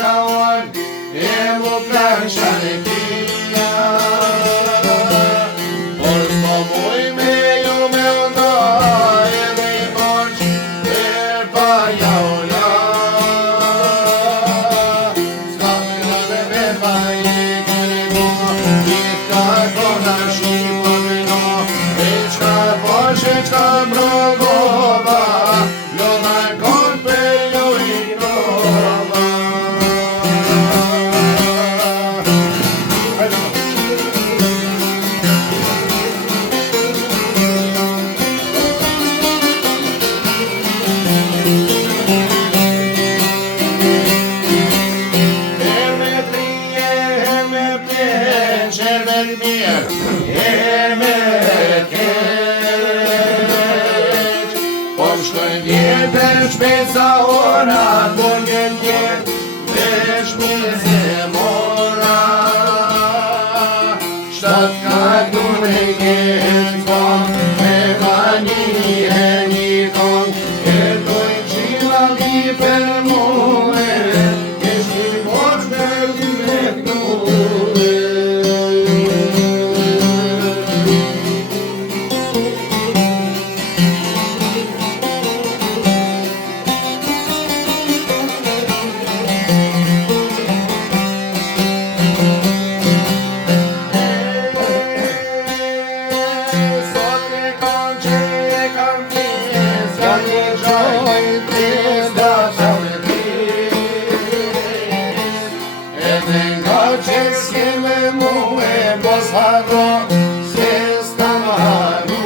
ka unë, e mu plak sharekia. Por s'po muj me ju me undo, edhe I moq, e pa jaula. S'ka me dhe me pa I kërgu, Itka kona shqipo vino, e qka poshe qka brogova, Lona kon për ju I knova. Her me trije, her me pjeq, her me mirë, her me keq. Po shkojnë vjetë shpesa ora, kur njën tjetë, vesh mirë se mora. Shtatë ka dune I keq, po me ka një kong, e dojnë qila mi për muhe, kesh një moq për me kënuhe. Sot e kam që e kam pjes, ka një gjoj pjes da qavetis. Edhe nga që s'ke me muhe, mos harro se s'ka më harru.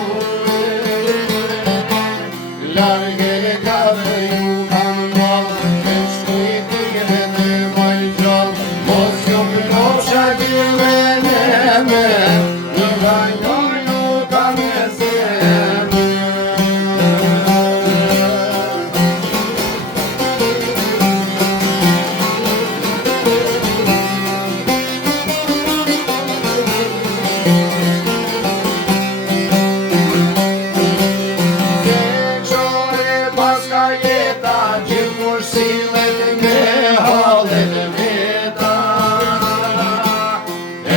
Large e ka dhe ju kam ndoll, me shtu I tyre dhe moj gjoll, mos ju kënosha gjyve neme, nga njoju ka me zemë. Qore pas ka jeta, gjithmonë sillet me hallet veta.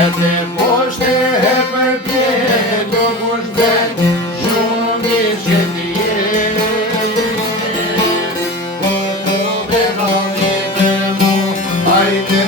Edhe poshte e për pjetë, do kush vet, shumë I qëtë jetë. Po do me hallit e mu, hajde